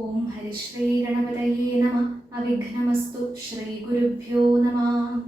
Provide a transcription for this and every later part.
ഓം ഹരിശ്രീ ഗണപതയേ നമ. അവിഘ്നമസ്തു. ശ്രീ ഗുരുഭ്യോ നമ.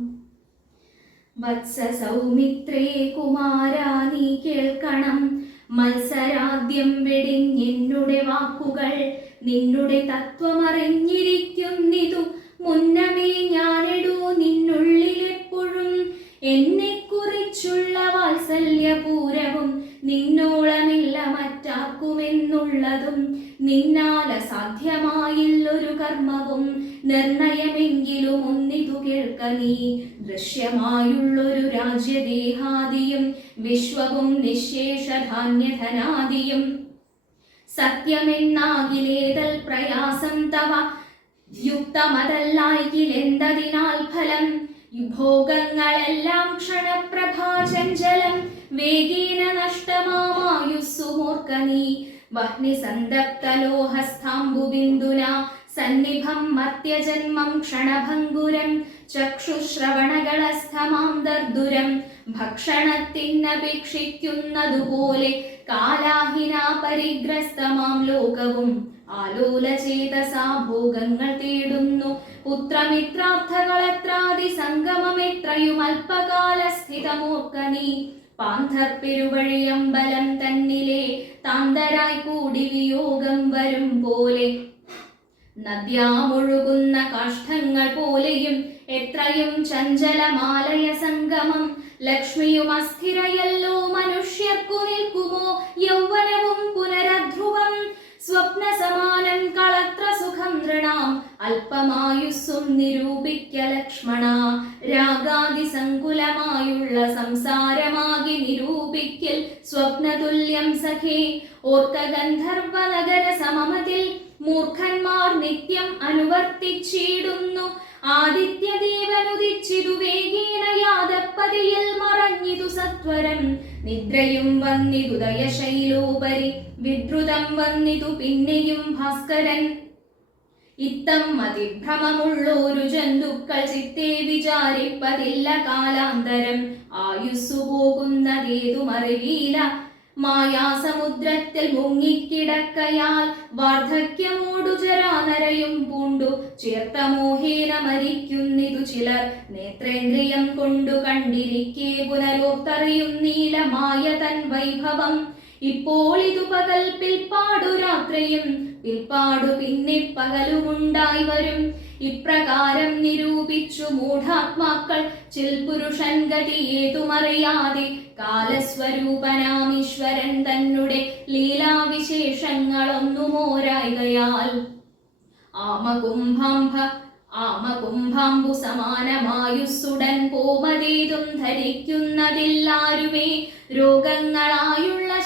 വത്സ സൗമിത്രേ കുമാരാ നീ കേൾക്കണം. മത്സരാദ്യം വെടിഞ്ഞെന്നുടെ വാക്കുകൾ നിന്നുടെ തത്വമറിഞ്ഞിരിക്കുന്നിതു. മുന്നമേ ഞാനെടൂ നിന്നുള്ളിലെപ്പോഴും. എന്നെ കുറിച്ചുള്ള വാത്സല്യപൂരവും നിന്നോളമില്ല മറ്റാർക്കുമെന്നുള്ളതും. നിന്നാൽ സാധ്യമായില്ലൊരു കർമ്മവും നിർണയമെങ്കിലും ഒന്നിതു കേൾക്ക നീ. ദൃശ്യമായുള്ളൊരു രാജ്യദേഹാദിയും വിശ്വവും നിശേഷധാന്യധനാദിയും. സത്യമെന്നാകിലേതൽ പ്രയാസം തവ. യുക്തമതല്ലായിലെന്തതിനാൽ ഫലം? ഭോഗങ്ങളെല്ലാം ക്ഷണപ്രഭാചഞ്ചലം. വേഗേന നഷ്ടമാമായുസ്സുമോർക്ക നീ വഹ്നിസന്തപ്തലോഹസ്ഥാംബുബിന്ദുന സന്നിഭം മർത്യജന്മം ക്ഷണഭംഗുരം ചക്ഷുശ്രവണകളസ്ഥമാം ദർദുരം ഭക്ഷണത്തിനപേക്ഷിക്കുന്നതുപോലെ കാലാഹിന പരിഗ്രസ്തമാം ലോകവും ആലോലചേതസാ ഭോഗങ്ങൾ തേടുന്നു പുത്രമിത്രാർത്ഥകളെത്രാദി സംഗമമെത്രയും അല്പകാല പാന്ധർ പെരുവഴിയമ്പലം തന്നിലെ താന്തരായി കൂടി വിയോഗം വരും പോലെ. നദ്യാമൊഴുകുന്ന കാഷ്ടങ്ങൾ പോലെയും എത്രയും ചഞ്ചലമാലയ സംഗമം. ലക്ഷ്മിയും അസ്ഥിരയല്ലോ മനുഷ്യർക്കു നിൽക്കുമോ? യൗവനവും പുനരധ്രുവം. സ്വപ്ന സമാനം കളത്ര സുഖം നൃണാം അല്പമായുസ്സും നിരൂപിക്ക ലക്ഷ്മണ. രാഗാദി സങ്കുലമായുള്ള സംസാരമാകി നിരൂപിക്കൽ സ്വപ്നതുല്യം സഖേ. ഓർത്ത ഗന്ധർവ നഗര സമമതിൽ മൂർഖന്മാർ നിത്യം അനുവർത്തിച്ചിടുന്നു. ആദിത്യദേവനുദിച്ചിതു വേഗേന യാദപ്പതിയിൽ മറഞ്ഞിതു സത്വരം. നിദ്രയും വന്നിതു ദയശൈലോപരി വിദ്രുതം വന്നിതു പിന്നെയും ഭാസ്കരൻ. ഇത്തം അതിഭ്രമമുള്ളൊരു ജന്തുക്കൾ ചിത്തെ വിചാരിപ്പതില്ല കാലാന്തരം. ആയുസ്സു പോകുന്നതേതുമറിവീല മായാസമുദ്രത്തിൽ മുങ്ങിക്കിടക്കയാൽ വാർദ്ധക്യമോടു ജരാനരയും പൂണ്ടു. ചേർത്ത മോഹേന മരിക്കുന്നിതു ചിലർ. നേത്രേന്ദ്രിയം കൊണ്ടു കണ്ടിരിക്കെ പുനരോത്തറിയുന്നീലമായ തൻ വൈഭവം. ഇപ്പോൾ ഇതു പകൽ പിൽപ്പാടു രാത്രിയും. പിൽപ്പാടു പിന്നെ പകലുമുണ്ടായി വരും. ഇപ്രകാരം നിരൂപിച്ചു മൂഢാത്മാക്കൾ. ചിൽ പുരുഷൻ ഗതിയേതുമറിയാതെ കാലസ്വരൂപനാമീശ്വരൻ തന്നെ ലീലാവിശേഷങ്ങളൊന്നുമോരായികയാൽ ആമകുംഭാംഭ ആമകുംഭാംബു സമാനമായുസ്സുടൻ പോമതേതും ധരിക്കുന്നതില്ലാരുമേ. രോഗങ്ങളായുള്ള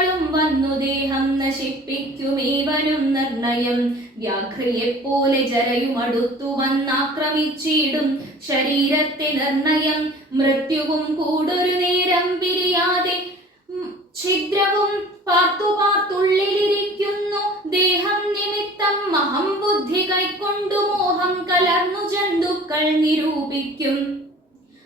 ശത്രുക്കളും വന്നു ദേഹം നശിപ്പിക്കുമേവനും നിർണയം. വ്യാഘ്രിയെപ്പോലെ ജലയും അടുത്തു വന്നാക്രമിച്ചിടും ശരീരത്തെ നിർണയം. മൃത്യുവും കൂടൊരു നേരം പിരിയാതെ ഛിദ്രവും പാർത്തു ദേഹം നിമിത്തം മഹം ബുദ്ധി കൈക്കൊണ്ടു മോഹം കലർന്നു ജന്തുക്കൾ നിരൂപിക്കും.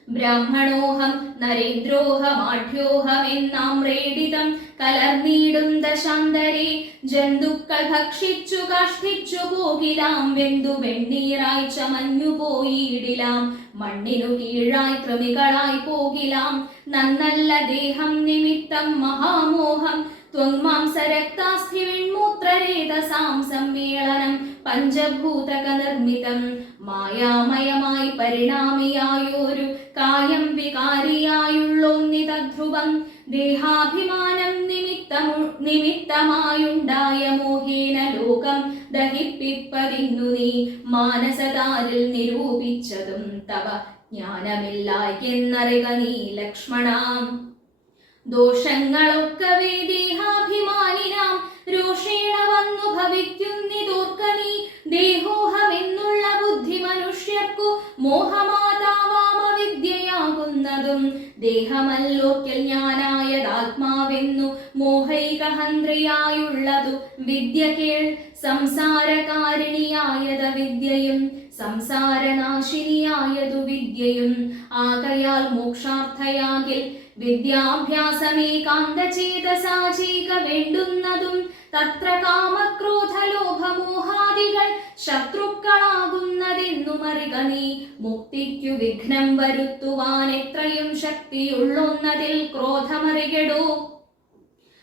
ബ്രാഹ്മണോഹം നരേന്ദ്രോഹമാഢ്യോഹം എന്നാം റേഡിതം കലർന്നീടും ദശാന്തരെ. ജന്തുക്കൾ ഭക്ഷിച്ചു കഷ്ടിച്ചു പോകിലാം വെന്തു വെണ്ണീറായി ചമഞ്ഞു പോയിടിലാം മണ്ണിനു കീഴായി കൃമികളായി പോകിലാം. നന്നല്ല ദേഹം നിമിത്തം മഹാമോഹം. ത്വങ്മാംസരക്താസ്ഥി വിൺമൂത്രരേതസാം സമ്മേളനം പഞ്ചഭൂതക നിർമ്മിതം മായാമയമായി പരിണാമിയായൊരു കായം വികാരിയായുള്ളൊന്നിതധ്രുവം ദേഹാഭിമാനം നിമിത്തമു നിമിത്തമായുണ്ടായ മോഹേന ലോകം ദഹിപ്പിപ്പതിന്നു നീ. മാനസതാരിൽ നിരൂപിച്ചതും തവ ജ്ഞാനമില്ലായെന്നറിക നീ ലക്ഷ്മണാം. ദോഷങ്ങളൊക്കവേ ദേഹാഭിമാനിനാം. രോഷേണ വന്നു ഭവിക്കുന്നിതോർക്ക നീ. ദേഹോഹമെന്നുള്ള ബുദ്ധി മനുഷ്യർക്കു മോഹമാതാവാമവിദ്യയാകുന്നതും ദേഹമല്ലോക്കൽ ഞാനായതാത്മാവെന്നു മോഹൈകഹന്ത്രിയായുള്ളതു വിദ്യ കേൾ സംസാരകാരിണിയായത വിദ്യയും സംസാരനാശിനിയായതു വിദ്യയും. ആകയാൽ മോക്ഷാർത്ഥയാകിൽ വിദ്യാഭ്യാസമേകാന്തചേതസാചീക വേണ്ടുന്നതും തത്ര കാമക്രോധലോഭമോഹാദികൾ ശത്രുക്കളാകുന്നതെന്നു മറിക നീ. മുക്തിക്കു വിഘ്നം വരുത്തുവാൻ എത്രയും ശക്തിയുള്ളൊന്നതിൽ ക്രോധമറികടൂ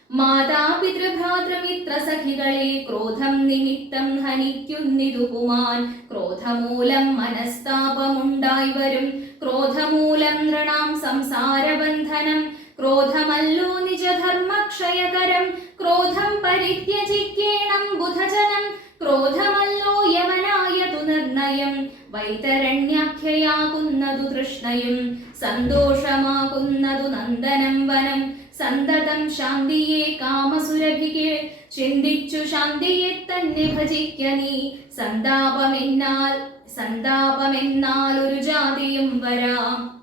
മാതാപിതൃഭ്രാതൃമിത്ര സഖികളെ ക്രോധം നിമിത്തം ഹനിക്കുന്നിതു പുമാൻ ക്രോധമൂലം മനസ്താപമുണ്ടായി വരും. ക്രോധമൂലം നൃണാം സംസാരബന്ധനം ക്രോധമല്ലോ നിജധർമ്മക്ഷയകരം. ക്രോധം പരിത്യജിക്കേണം ബുധജനം. ക്രോധമല്ലോ യമനായതു നിർണയം. വൈതരണ്യാഖ്യയാകുന്നതു തൃഷ്ണയും. സന്തോഷമാകുന്നതു നന്ദനം വനം. സന്തതം ശാന്തിയെ കാമസുരഭികെ. ചിന്തിച്ചു ശാന്തിയെ തന്നെ ഭജിക്ക നീ. സന്താപമെന്നാൽ സന്താപമെന്നാൽ ഒരു ജാതിയും വരാം.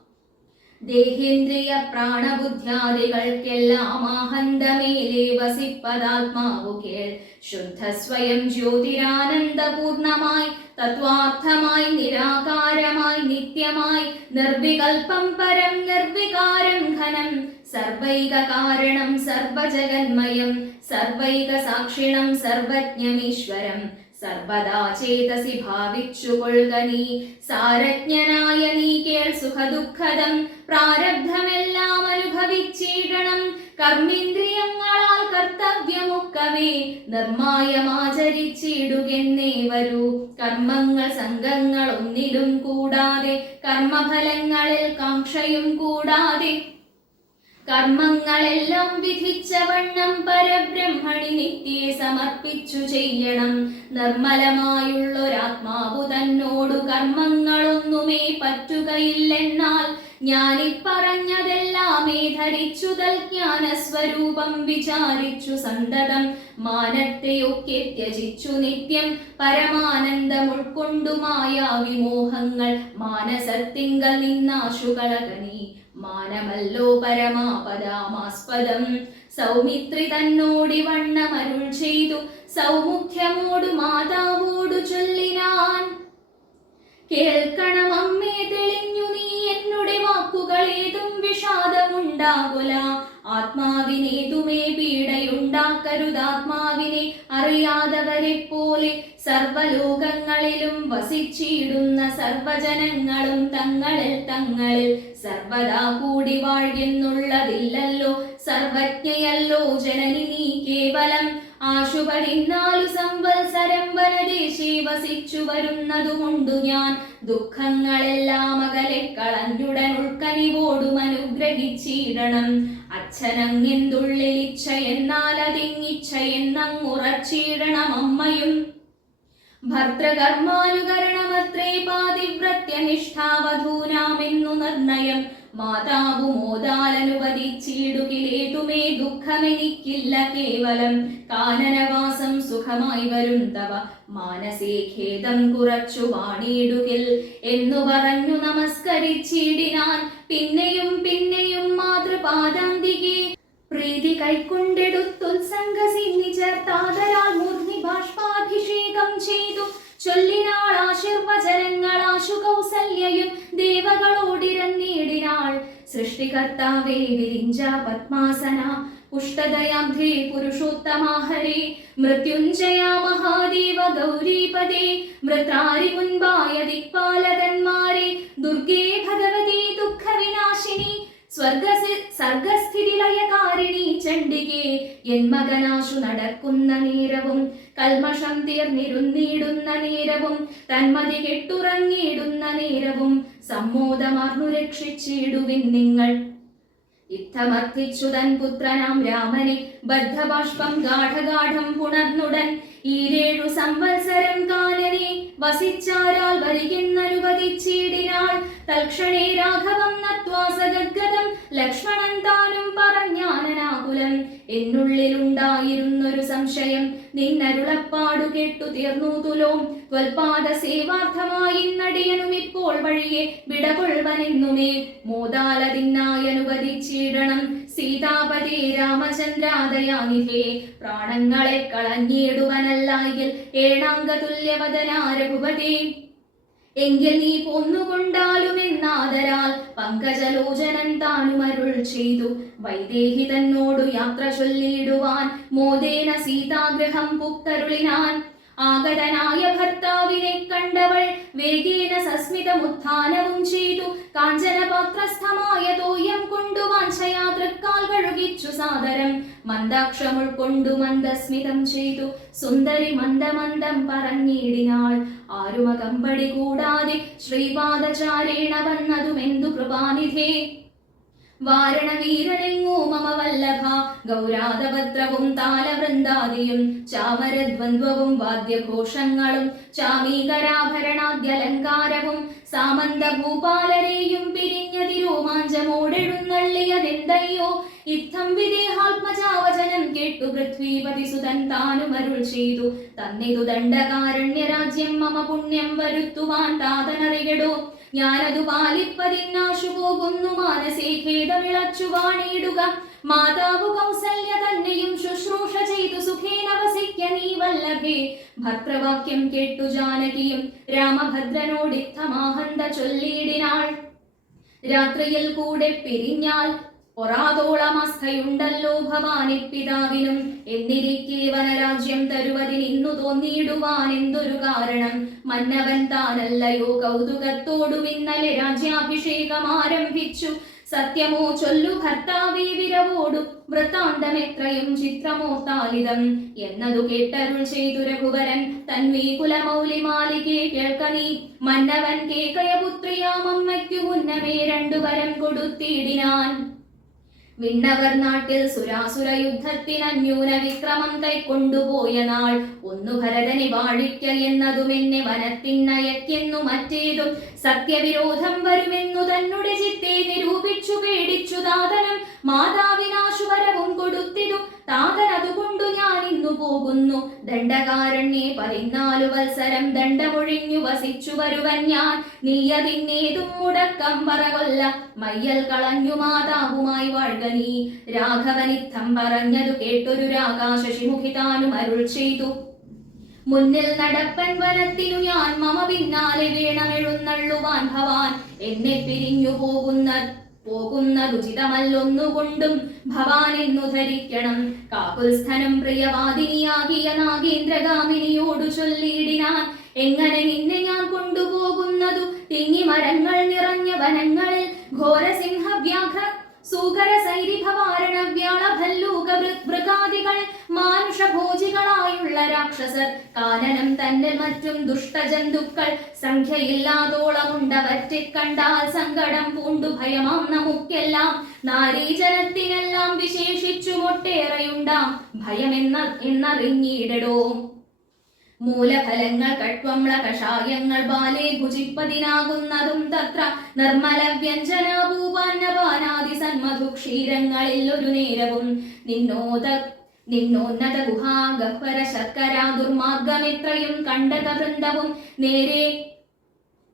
ദേഹേന്ദ്രിയ പ്രാണബുദ്ധ്യാദികൾക്കെല്ലാം ആഹന്തമേലെ വസിപ്പതാത്മാവു കേൾ. ശുദ്ധ സ്വയം ജ്യോതിരാനന്ദപൂർണമായി തത്വാർത്ഥമായി നിരാകാരമായി നിത്യമായി നിർവികൽപം പരം നിർവികാരം ഘനം സർവൈക കാരണം സർവജഗന്മയം സർവൈക സാക്ഷിണം സർവജ്ഞമീശ്വരം സർവദാ ചേതസി ഭാവിച്ചുകൊള്ളുക നീ. സാരജ്ഞനായ നീ കേൾ സുഖദുഃഖദം പ്രാരബ്ധമെല്ലാം അനുഭവിച്ചിടണം. കർമ്മേന്ദ്രിയങ്ങളാൽ കർത്തവ്യമൊക്കവേ നിർമായമാചരിച്ചിടുകെന്നേ വരൂ. കർമ്മങ്ങൾ സംഘങ്ങൾ ഒന്നിലും കൂടാതെ കർമ്മഫലങ്ങളിൽ കാക്ഷയും കൂടാതെ. കർമ്മങ്ങളെല്ലാം വിധിച്ച വണ്ണം പരബ്രഹ്മണി നിത്യേ സമർപ്പിച്ചു ചെയ്യണം. നിർമ്മലമായുള്ളൊരാത്മാവു തന്നോടു കർമ്മങ്ങളൊന്നുമേ പറ്റുകയില്ലെന്നാൽ ഞാനിപ്പറഞ്ഞതെല്ലാമേ ധരിച്ചു തൽജ്ഞാന സ്വരൂപം വിചാരിച്ചു സന്തതം. മാനത്തെയൊക്കെ ത്യജിച്ചു നിത്യം പരമാനന്ദം ഉൾക്കൊണ്ടു മായാ വിമോഹങ്ങൾ. മാനസത്തിങ്കൽ നിന്നാശുകളകനീ. മാനമല്ലോ പരമാപദാമാസ്പദം. സൗമിത്രി തന്നോടി വണ്ണമരുൾ ചെയ്തു. സൗമുഖ്യമോടു മാതാവോടു ചൊല്ലിനാൻ. കേൾക്കണം എന്നുടെ വാക്കുകളേതും വിഷാദമുണ്ടാകുല. ആത്മാവിനേതുമേ പീഡയുണ്ടാക്കരുതാത്മാവിനെ അറിയാതവരെ പോലെ സർവലോകങ്ങളിലും വസിച്ചിടുന്ന സർവജനങ്ങളും തങ്ങളിൽ തങ്ങളിൽ സർവദാ കൂടി വാഴ്യെന്നുള്ളതില്ലല്ലോ സർവജ്ഞയല്ലോ ജനനി നീ കേവലം ആശു പതിനാലു സംവത്സരം വനദേശേ വസിച്ചു വരുന്നതുകൊണ്ടു ഞാൻ. ദുഃഖങ്ങളെല്ലാം അകലെ കളഞ്ഞുടൻ ഉൾക്കനിവോടും അനുഗ്രഹിച്ചിടണം. അച്ഛനങ്ങെന്തുള്ളിൽ ഇച്ഛ എന്നാൽ അതിങ്ങിച്ഛ എന്നങ്ങുറച്ചിടണം അമ്മയും. ഭർത്തൃകർമാനുകരണമത്രേ പാതിവ്രത്യനിഷ്ഠാവധൂനാമെന്നു നിർണയം. മാതാവു മോദാലനുവദിച്ചിടുകിലേതുമേ ദുഃഖമെനിക്കില്ല കേവലം. കാനനവാസം സുഖമായി വരും തവ. മാനസേ ഖേദം കുറച്ചു വാണിയിടുകിൽ. എന്നു പറഞ്ഞു നമസ്കരിച്ചിടിനാൻ. പിന്നെയും പിന്നെയും മാതൃപാദാന്തികെ. പ്രീതി കൈക്കൊണ്ടെടുത്തുത്സംഗസിന്നി ചേർത്താതരാൽ മൂർധി ബാഷ്പാഭിഷേകം ചെയ്തു. ചൊല്ലിനാൾ ആശീർവചനങ്ങൾ ആശു കൗസല്യയും ദേവകളോടിരന്നീടിനാൾ സൃഷ്ടികർത്താവേ വിരിഞ്ച പത്മാസന പുഷ്ടദയാബ്ധേ പുരുഷോത്തമാഹരേ മൃത്യുഞ്ജയ മഹാദേവ ഗൗരീപദേ മൃത്രാരി മുൻപായ ദിക്പാലകന്മാരെ ദുർഗേ ഭഗവതി ദുഃഖവിനാശിനി സ്വർഗസി സർഗസ്ഥിതിലയകാരിണി ചണ്ഡികേ എൻ മകനാശു നടക്കുന്ന നേരവും കൽമഷം തീർന്നിരുന്നിടുന്ന നേരവും തന്മതി കെട്ടുറങ്ങിയിടുന്ന നേരവും സമ്മോദമാർന്നു രക്ഷിച്ചിടുവിൻ നിങ്ങൾ. ഇത്തമർത്ഥിച്ചു തൻ പുത്രനാം രാമനെ ബദ്ധബാഷ്പം ഗാഠഗാഠം പുണർന്നുടൻ ഈരേഴു സംവത്സരം കാലനെ വസിച്ചാരാൽ വരികെന്നനുവദിച്ചിടിനാൾ തൽക്ഷണേ രാഘവം നത്വാസഗദ്ഗതം ലക്ഷ്മണൻ താനും പറഞ്ഞാനനാകുലം എന്നുള്ളിലുണ്ടായിരുന്നൊരു സംശയം. നിന്നരുളപ്പാടു കേട്ടു തീർന്നു തുലോം. ത്വൽപാദ സേവാർത്ഥമായി നടിയനും ഇപ്പോൾ വഴിയെ. വിടകൊള്ളുവനെന്നുമേ മോദാലതിന്നായനുവദിച്ചിടണം. സീതാപതി രാമചന്ദ്രാദയാനിധേ. പ്രാണങ്ങളെ കളഞ്ഞിടുവനല്ലായിൽ ഏഴാംഗ തുല്യവദനാ രഘുപതേ എങ്കിൽ നീ പോന്നുകൊണ്ടാലുമെന്നാദരാൽ പങ്കജലോചനൻ താനുമരുൾ ചെയ്തു. വൈദേഹി തന്നോടു യാത്ര ചൊല്ലിയിടുവാൻ മോദേന സീതാഗ്രഹം പുക്കരുളിനാൻ ആഗതനായ ഭർത്താവിനെ കണ്ടവൾ വേഗേന സസ്മിതമുത്ഥാനവും ചെയ്തു. കാഞ്ചനപാത്രസ്ഥമായ തോയം കൊണ്ടു വാഞ്ചയാ കഴുകിച്ചു സാദരം. മന്ദാക്ഷമുൾ കൊണ്ടു മന്ദസ്മിതം ചെയ്തു. സുന്ദരി മന്ദമന്ദം പറഞ്ഞിടിനാൾ. ആരുമകമ്പടി കൂടാതെ ശ്രീപാദചാരേണ വന്നതുമെന്തു കൃപാനിധേ? വാരണവീരനെങ്ങോ മമ വല്ലഭ? ഗൗരാതഭദ്രവും താലവൃന്ദാദിയും ചാമരദ്വന്ദ്വവും വാദ്യഘോഷങ്ങളും ചാമീകരാഭരണാദ്യലങ്കാരവും സാമന്ത ഭൂപാലരെയും പിരിഞ്ഞതി രോമാഞ്ചമോടെഴുന്നള്ളിയതെന്തയ്യോ ഇത്തം വിദേഹാത്മജാവചനം കേട്ടു പൃഥ്വീപതി സുതൻ താനുമരുൾ ചെയ്തു. തന്നിതു ദണ്ഡകാരണ്യരാജ്യം മമ പുണ്യം വരുത്തുവാൻ താതനറിയടോ? ഞാനതു പാലിപ്പതിന്നാശു പോകുന്നു മാനസേ ഖേദമിളച്ചു വാണിയിടുക. മാതാവ് കൗസല്യ തന്നെയും ശുശ്രൂഷ ചെയ്തു സുഖേന വസിക്ക നീ വല്ലഭേ. ഭർത്തവാക്യം കേട്ടു ജാനകിയും രാമഭദ്രനോടിത്തമാഹന്ത ചൊല്ലിയിടിനാൾ. രാത്രിയിൽ കൂടെ പിരിഞ്ഞാൽ പൊറാതോളമസ്ഥയുണ്ടല്ലോ ഭവാനി പിതാവിനും. എന്നിരിക്കെ വനരാജ്യം തരുവതിനിന്നു തോന്നിയിടുവാൻ എന്തൊരു കാരണം? മന്നവൻ താനല്ലയോ കൗതുകത്തോടും ഇന്നലെ രാജ്യാഭിഷേകം ആരംഭിച്ചു. സത്യമോ ചൊല്ലു ഭർത്താവേ വിരവോടു. ചിത്രമോ താലിതം? എന്നതു കേട്ടരുൾ ചെയ്തു രഘുവരൻ. തന്മീ കുലമൗലി മാലികെ കേൾക്ക നീ. മന്നവൻ കേകയപുത്രിയാമമ്മയ്ക്കു മുന്നമേ രണ്ടുവരം കൊടുത്തിടിനാൻ. വിണ്ണവർ നാട്ടിൽ സുരാസുര യുദ്ധത്തിന് അന്യൂന വിക്രമം കൈക്കൊണ്ടുപോയ നാൾ. ഒന്നു ഭരതനെ വാഴിക്കൽ എന്നതും എന്നെ വനത്തിന്നയക്കെന്നു മറ്റേതും സത്യവിരോധം വരുമെന്നു തന്നുടെ ചിത്തെ നിരൂപിച്ചു പേടിച്ചു താതനം മാതാവിനാശുവരവും കൊടുത്തിതു. താതൻ അതുകൊണ്ടു ഞാൻ ഇന്നു പോകുന്നു. ദണ്ഡകാരണ്യെ പതിനാലു വത്സരം ദണ്ഡമൊഴിഞ്ഞു വസിച്ചു വരുവൻ ഞാൻ. നീയതിന്നേതും മുടക്കം പറകൊല്ല മയ്യൽ കളഞ്ഞു മാതാവുമായി വാഴ്ക നീ. രാഘവനിത്തം പറഞ്ഞതു കേട്ടൊരു രാകാശശിമുഖി താനും അരുൾ ചെയ്തു. മുന്നിൽ നടപ്പൻ വനത്തിനു ഞാൻ മമ പിന്നാലെ വീണമെഴുന്നള്ളുവാൻ ഭവാൻ. എന്നെ പിരിഞ്ഞു പോകുന്ന പോകുന്നതുചിതമല്ലൊന്നുകൊണ്ടും ഭവാൻ എന്നു ധരിക്കണം. കാകുൽസ്ഥനം പ്രിയവാദിനിയാകിയ നാഗേന്ദ്രഗാമിനിയോടു ചൊല്ലിയിടിനാൻ. എങ്ങനെ നിന്നെ ഞാൻ കൊണ്ടുപോകുന്നതു? തിങ്ങി മരങ്ങൾ നിറഞ്ഞ വനങ്ങളിൽ ഘോരസിംഹ സൂകര സൈരിഭവാരണ വ്യാള ഭല്ലൂക മാനുഷഭോജികളായുള്ള രാക്ഷസർ. കാനനം തന്നെ മറ്റും ദുഷ്ടജന്തുക്കൾ സംഖ്യയില്ലാതോളമുണ്ടവറ്റെ കണ്ടാൽ സങ്കടം പൂണ്ടു ഭയമാം നമുക്കെല്ലാം. നാരീജനത്തിനെല്ലാം വിശേഷിച്ചു ഒട്ടേറെയുണ്ടാം ഭയമെന്ന എന്നറിഞ്ഞിടടോ? മൂലഫലങ്ങൾ കട്വമ്ല കഷായങ്ങൾ ബാലേ ഭുജിപ്പതിനാകുന്നതും തത്ര നിർമ്മല വ്യഞ്ജനാഭൂപാന്നപാനാദി സന്മധു ക്ഷീരങ്ങളിൽ ഒരു നേരവും. നിന്നോത നിന്നോന്നത ഗുഹാ ഗഹ്വര ശർക്കര ദുർമാർഗമിത്രയും കണ്ടക വൃന്ദവും നേരെ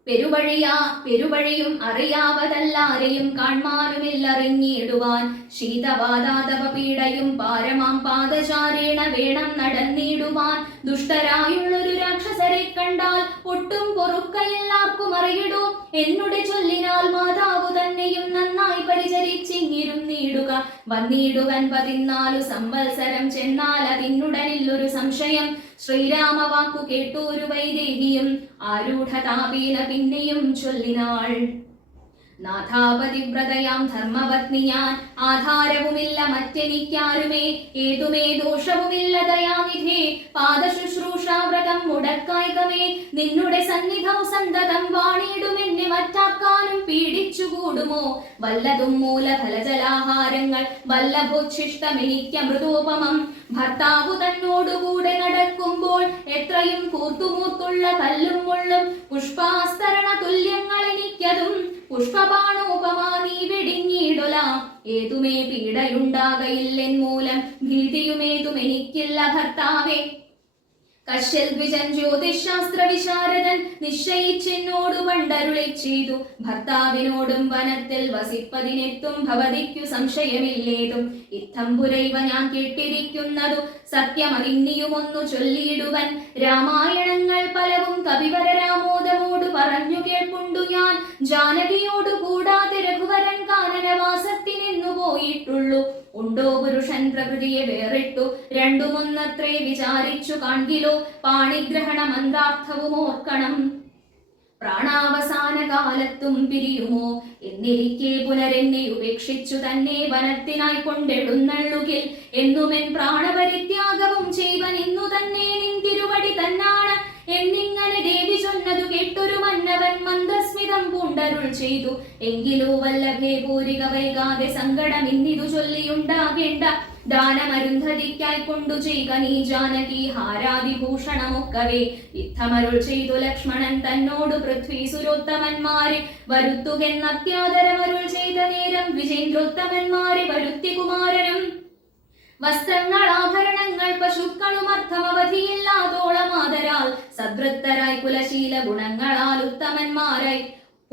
പെരുവഴിയാ പെരുവഴിയും അറിയാവതല്ലാരെയും കാൺമാനുമില്ലറിഞ്ഞിടുവാൻ ശീതവാതാതപ പീഡയും പാരമാം പാദചാരേണ വേണം നടന്നിടുവാൻ. ദുഷ്ടരായുള്ളൊരു രാക്ഷസരെ കണ്ടാൽ ഒട്ടും പൊറുക്കയെല്ലാവർക്കും അറിയിടൂ. എന്നുടെ ചൊല്ലിനാൽ മാതാവ് തന്നെയും നന്നായി പരിചരിച്ചിങ്ങിരുന്നിടുക വന്നിടുവൻ പതിനാലു സംവത്സരം ചെന്നാൽ അതിനുടനില്ലൊരു സംശയം. ശ്രീരാമ വാക്കു കേട്ടോരു വൈദേഹിയും. ആരൂഢതാപീന പിന്നെയും ചൊല്ലിനാൾ. നാഥാപതിവ്രതയാം ധർമ്മപത്നിയാൻ ആധാരവുമില്ല മറ്റെനിക്കാരുമേ. ഏതുമേ ദോഷവുമില്ല ദയാനിധേ. പാദശുശ്രൂഷാവ്രതം മുടക്കായികമേ. നിന്നുടെ സന്നിധം സന്തതം വാണിയിടുമെന്നെ മറ്റാക്കാനും പീഡിച്ചുകൂടുമോ വല്ലതും മൂലഫലജലാഹാരങ്ങൾ വല്ല വല്ലഭോച്ഛിഷ്ടമെനിക്കമൃതോപമം ഭർത്താവ് തന്നോടുകൂടെ നടക്കുമ്പോൾ എത്രയും കൂർത്തുമൂർത്തുള്ള കല്ലും മുള്ളും പുഷ്പാസ്തരണ തുല്യങ്ങൾ എനിക്കതും. പുഷ്പബാണോപമാ നീ വെടിഞ്ഞിടൊല ഏതുമേ പീഡയുണ്ടാകയില്ലെൻ മൂലം ഭീതിയുമേതും എനിക്കില്ല ഭർത്താവേ. കശ്യൽ ദ്വിജൻ ജ്യോതിശാസ്ത്ര വിശാരദൻ നിശ്ചയിച്ചെന്നോട് പണ്ടരുളി ചെയ്തു. ഭർത്താവിനോടും വനത്തിൽ വസിപ്പതിനെത്തും ഭവതിക്കു സംശയമില്ലേതും. ഇത്തം പുരൈവ ഞാൻ കേട്ടിരിക്കുന്നതു സത്യമറിഞ്ഞിയുമൊന്നു ചൊല്ലിയിടുവൻ. രാമായണങ്ങൾ പലവും കവിവര രാമോദമോട് പറഞ്ഞു കേൾപ്പുണ്ടു ഞാൻ. ജാനകിയോട് കൂടാതെ രഘുവരൻ കാനനവാസത്തിനെന്നു പോയിട്ടുള്ളൂ. ഉണ്ടോ പുരുഷൻ പ്രകൃതിയെ വേറിട്ടു? രണ്ടുമൊന്നത്രേ വിചാരിച്ചു കാൺകിലോ. പാണിഗ്രഹണ ഓർക്കണം. പ്രാണാവസാന കാലത്തും പിരിയുമോ? എന്നിരിക്കെ പുനരെന്നെ ഉപേക്ഷിച്ചു തന്നെ വനത്തിനായി കൊണ്ടെഴുന്നള്ളുകിൽ എന്നുമെൻ പ്രാണപരിത്യാഗവും ചെയ്വൻ ഇന്നു തന്നെ നിന്തിരുവടി തന്നാണ് എന്നിങ്ങനെ ദേവി ചൊന്നതു കേട്ടൊരു മന്നവൻ മന്ദസ്മിതം പൂണ്ടരുൾ ചെയ്തു. എങ്കിലോ വല്ലഭേ പൂരിക വൈകാതെ സങ്കടം ഇന്നിതു ചൊല്ലിയുണ്ടാകേണ്ട ദാനമരുന്ധതിക്കായി കൊണ്ടു ചെയ്ക നീ ജാനകി ഹാരാതിഭൂഷണമൊക്കവേ. യുദ്ധമരുൾ ചെയ്തു ലക്ഷ്മണൻ തന്നോട് പൃഥ്വി സുരോത്തമന്മാരെ. വരുത്തുകെന്നത്യാദരമരുൾ ചെയ്ത നേരം വിജേന്ദ്രോത്തമന്മാരെ വരുത്തി കുമാരനും. വസ്ത്രങ്ങൾ ആഭരണങ്ങൾ പശുക്കളും അർത്ഥമവധിയില്ലാതോളം ആദരാൽ. സദ്വൃത്തരായി കുലശീല ഗുണങ്ങളാൽ ഉത്തമന്മാരായി.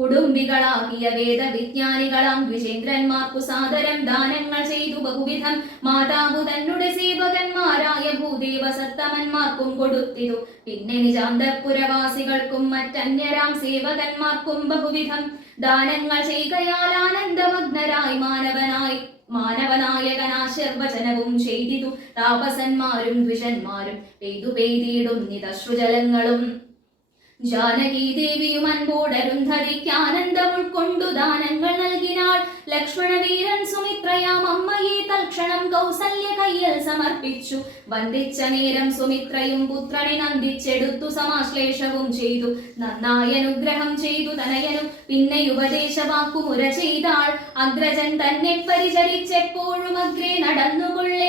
കുടുംബികളാകിയ വേദവിജ്ഞാനികളാം ദ്വിചേന്ദ്രന്മാർക്കു സാദരം ദാനങ്ങൾ ചെയ്തു ബഹുവിധം. മാതാവു തന്നുടെ സേവകന്മാരായ ഭൂദേവ സത്തമന്മാർക്കും കൊടുത്തിതു. പിന്നെ നിജാന്തപുരവാസികൾക്കും മറ്റന്യരാം സേവകന്മാർക്കും ബഹുവിധം. ദാനങ്ങൾ ചെയ്യുകയാൽ ആനന്ദമഗ്നരായി മാനവനായി മാനവനായകനാശർവചനവും ചെയ്തിതു. താപസന്മാരും ദ്വിഷന്മാരും പെയ്തു പെയ്തിടും നിതശ്രുജലങ്ങളും. ജാനകി ദേവിയും അൻപോടരുന്ധതിക്ക് ആനന്ദം ഉൾക്കൊണ്ടു ദാനങ്ങൾ നൽകിനാൾ. ലക്ഷ്മണവീരൻ സുമിത്രയാം അമ്മയെ തൽക്ഷണം കൗസല്യ കയ്യൽ സമർപ്പിച്ചു. വന്ദിച്ച നേരം സുമിത്രയും പുത്രനെ നന്ദിച്ചെടുത്തു സമാശ്ലേഷവും ചെയ്തു. നന്നായി അനുഗ്രഹം ചെയ്തു തനയനും. പിന്നെ ഉപദേശവാക്കുമുര ചെയ്താൾ. അഗ്രജൻ തന്നെ പരിചരിച്ചെപ്പോഴും അഗ്രേ നടന്നുകൊള്ളേ